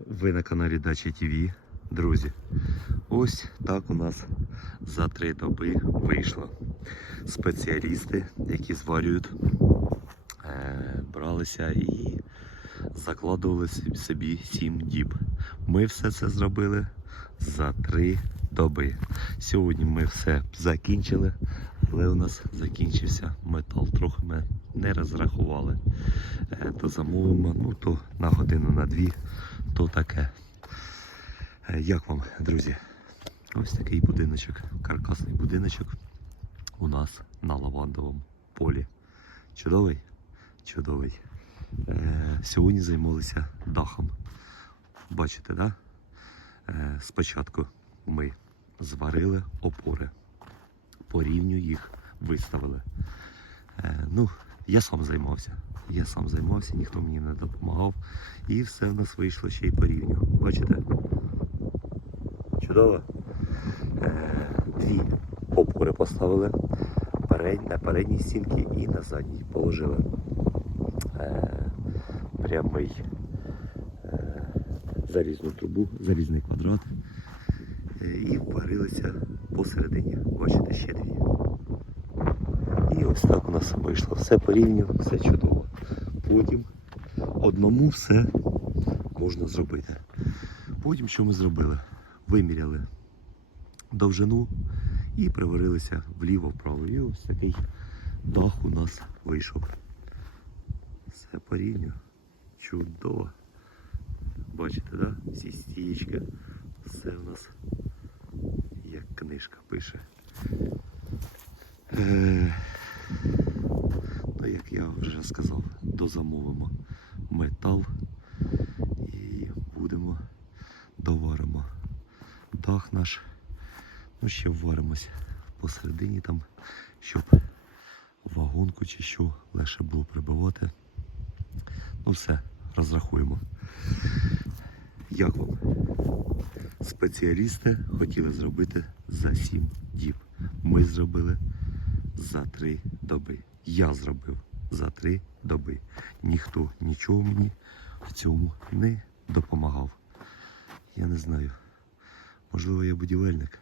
Ви на каналі Дача ТВ. Друзі, ось так у нас за три доби вийшло. Спеціалісти, які зварюють, е, бралися і закладували собі- сім діб. Ми все це зробили за три доби. Сьогодні ми все закінчили, але у нас закінчився метал. Трохи ми не розрахували. Е, То замовимо, ну то на годину, на дві, то таке. Е, Як вам, друзі? Ось такий будиночок, каркасний будиночок у нас на лавандовому полі. Чудовий? Чудовий. Е, сьогодні займалися дахом. Бачите, да? Е, спочатку ми зварили опори, по рівню їх виставили. Ну, я сам займався. Я сам займався, ніхто мені не допомагав. І все в нас вийшло ще й по рівню. Бачите? Чудово. Е, дві опори поставили на передній стінці і на задній положили. Е, прямий е, залізну трубу, залізний квадрат. І впарилися посередині. Бачите, ще дві. Ось так у нас вийшло. Все по все чудово. Потім одному все можна зробити. Потім що ми зробили? Виміряли довжину і приварилися вліво-вправо. І ось такий дах у нас вийшов. Все по рівню. Чудово. Bачите, да? Всі стієчки. Все у нас як книжка пише. Е, ну, як я вже сказав, дозамовимо метал і будемо доваримо дах наш. Ну, ще вваримось посередині там, щоб вагонку чи що легше було прибивати. Ну все, розрахуємо. Як вам? Спеціалісти хотіли зробити за 7 діб. Ми зробили за 3 доби. Я зробив за три доби. Ніхто нічого мені в цьому не допомагав. Я не знаю. Можливо, я будівельник.